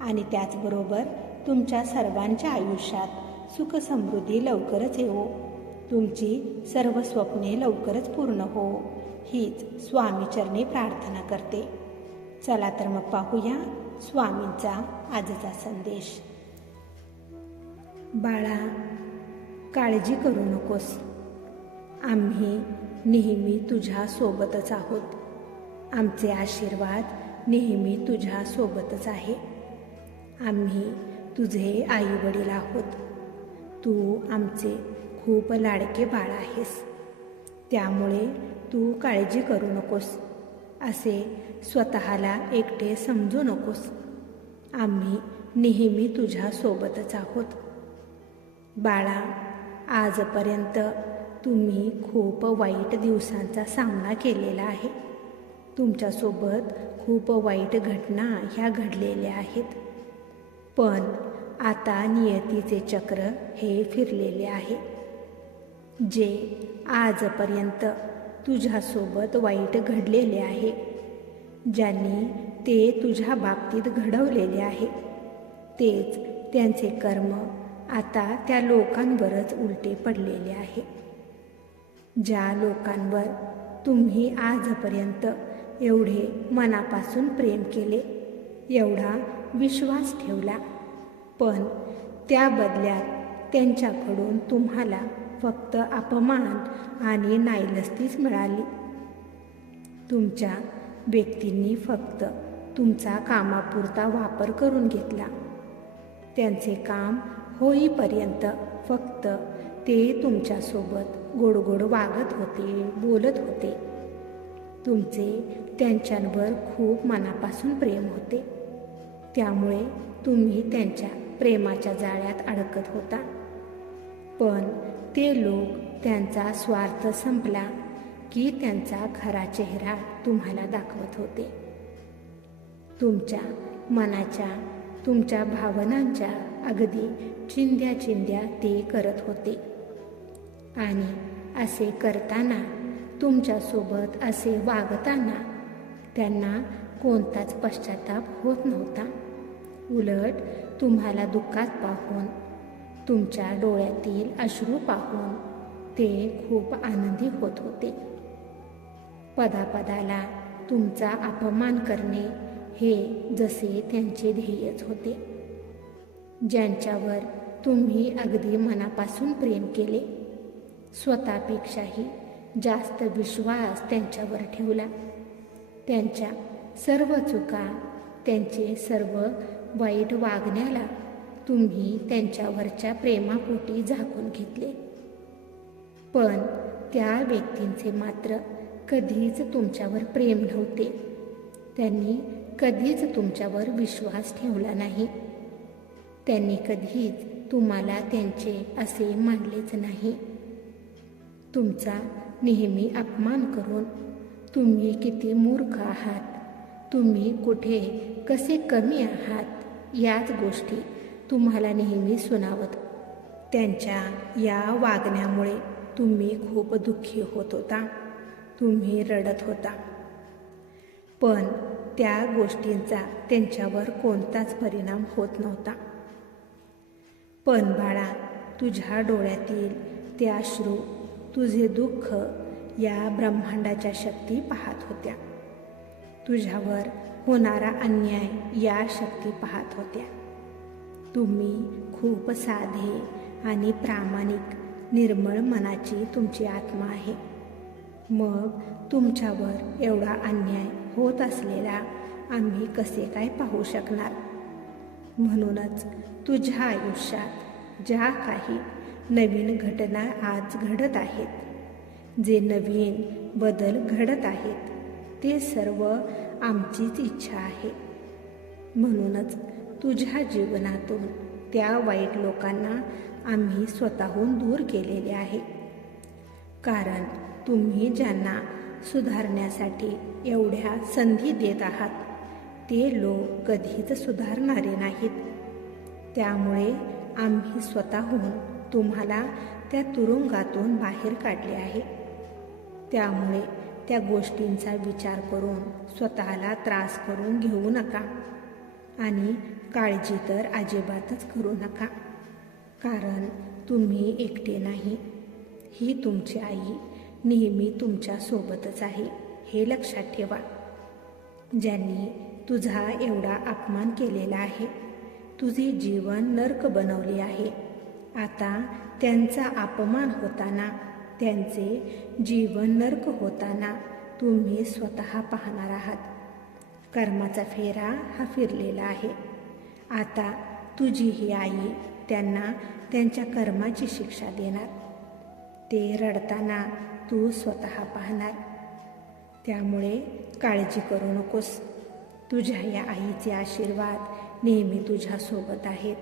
आणि त्याचबरोबर तुमच्या सर्वांच्या आयुष्यात सुख समृद्धी लवकरच येवो. तुमची सर्व स्वप्ने लवकरच पूर्ण हो. हीच स्वामीचरणी प्रार्थना करते. चला तर मग पाहूया स्वामींचा आजचा संदेश. बाळा काळजी करू नकोस. आम्ही नेहमी तुझ्या सोबतच आहोत. आमचे आशीर्वाद नेहमी तुझ्या सोबतच आहे. आम्ही तुझे आई वडील आहोत. तू आमचे खूप लाडके बाळ आहेस. त्यामुळे तू काळजी करू नकोस. असे स्वतःला एकटे समजू नकोस. आम्ही नेहमी तुझ्यासोबतच आहोत. बाळा आजपर्यंत तुम्ही खूप वाईट दिवसांचा सामना केलेला आहे. तुमच्यासोबत खूप वाईट घटना ह्या घडलेल्या आहेत. पण आता नियतीचे चक्र हे फिरलेले आहे. जे आजपर्यंत तुझ्यासोबत वाईट घडलेले आहे. ज्यांनी ते तुझ्या बाबतीत घडवलेले आहे. तेच त्यांचे कर्म आता त्या लोकांवरच उलटे पडलेले आहे. ज्या लोकांवर तुम्ही आजपर्यंत एवढे मनापासून प्रेम केले एवढा विश्वास ठेवला. पण त्या बदल्यात त्यांच्याकडून तुम्हाला फक्त अपमान आणि नाईलस्तीच मिळाली. तुमच्या व्यक्तींनी फक्त तुमचा कामापुरता वापर करून घेतला. त्यांचे काम होईपर्यंत फक्त ते तुमच्यासोबत गोडगोड वागत होते बोलत होते. तुमचे त्यांच्यावर खूप मनापासून प्रेम होते. त्यामुळे तुम्ही त्यांच्या प्रेमाच्या जाळ्यात अडकत होता. पण ते लोक त्यांचा स्वार्थ संपला की त्यांचा खरा चेहरा तुम्हाला दाखवत होते. तुमच्या मनाच्या तुमच्या भावनांच्या अगदी चिंध्या चिंध्या ते करत होते. आणि असे करताना तुमच्यासोबत असे वागताना त्यांना कोणताच पश्चाताप होत नव्हता. उलट तुम्हाला दुःखात पाहून तुमच्या डोळ्यातील अश्रू पाहून ते खूप आनंदी होत होते. पदापदाला तुमचा अपमान करणे हे जसे त्यांचे ध्येयच होते. ज्यांच्यावर तुम्ही अगदी मनापासून प्रेम केले स्वतःपेक्षाही जास्त विश्वास त्यांच्यावर ठेवला. त्यांच्या सर्व चुका त्यांचे सर्व वाईट वागण्याला तुम्ही त्यांच्यावरच्या प्रेमापोटी झाकून घेतले. पण त्या व्यक्तींचे मात्र कधीच तुमच्यावर प्रेम नव्हते. त्यांनी कधीच तुमच्यावर विश्वास ठेवला नाही. त्यांनी कधीच तुम्हाला त्यांचे असे मानलेच नाही. तुमचा नेहमी अपमान करून तुम्ही किती मूर्ख आहात. तुम्ही कुठे कसे कमी आहात. याच गोष्टी तुम्हाला नेहमी सुनावत. त्यांच्या या वागण्यामुळे तुम्ही खूप दुःखी होत होता. तुम्ही रडत होता. पण त्या गोष्टींचा त्यांच्यावर कोणताच परिणाम होत नव्हता. पण बाळा तुझ्या डोळ्यातील ते अश्रू तुझे दुःख या ब्रह्मांडाच्या शक्ती पाहत होत्या. तुझ्यावर होणारा अन्याय या शक्ती पाहत होत्या. तुम्ही खूप साधे आणि प्रामाणिक निर्मळ मनाची तुमची आत्मा आहे. मग तुमच्यावर एवढा अन्याय होत असलेला आम्ही कसे काय पाहू शकणार? म्हणूनच तुझ्या आयुष्यात ज्या काही नवीन घटना आज घडत आहेत जे नवीन बदल घडत आहेत ते सर्व आमचीच इच्छा आहे. म्हणूनच तुझ्या जीवनातून त्या वाईट लोकांना आम्ही स्वतःहून दूर केलेले आहे. कारण तुम्ही ज्यांना सुधारण्यासाठी एवढ्या संधी देत आहात ते लोक कधीच सुधारणारे नाहीत. त्यामुळे आम्ही स्वतःहून तुम्हाला त्या तुरुंगातून बाहेर काढले आहे. त्यामुळे त्या गोष्टींचा विचार करून स्वतःला त्रास करून घेऊ नका. आणि काळजी तर अजिबातच करू नका. कारण तुम्ही एकटे नाही. ही तुमची आई नेहमी तुमच्या सोबतच आहे हे लक्षात ठेवा. ज्यांनी तुझा एवढा अपमान केलेला आहे तुझे जीवन नर्क बनवले आहे. आता त्यांचा अपमान होताना त्यांचे जीवन नर्क होताना तुम्ही स्वतः पाहणार आहात. कर्माचा फेरा हा फिरलेला आहे. आता तुझी ही आई त्यांना त्यांच्या कर्माची शिक्षा देणार. ते रडताना तू स्वतः पाहणार. त्यामुळे काळजी करू नकोस. तुझ्या या आईचे आशीर्वाद नेहमी तुझ्यासोबत आहेत.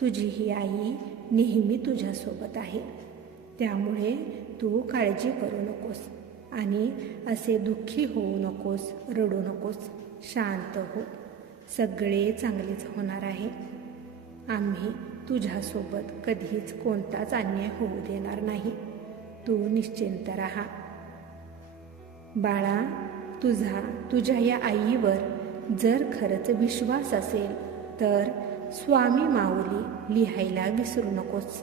तुझी ही आई नेहमी तुझ्यासोबत आहे. त्यामुळे तू काळजी करू नकोस आणि असे दुःखी होऊ नकोस रडू नकोस शांत हो. सगळे चांगलेच होणार आहे. आम्ही तुझ्यासोबत कधीच कोणताच अन्याय होऊ देणार नाही. तू निश्चिंत राहा. बाळा तुझा तुझ्या या आईवर जर खरंच विश्वास असेल तर स्वामी माऊली लिहायला विसरू नकोस.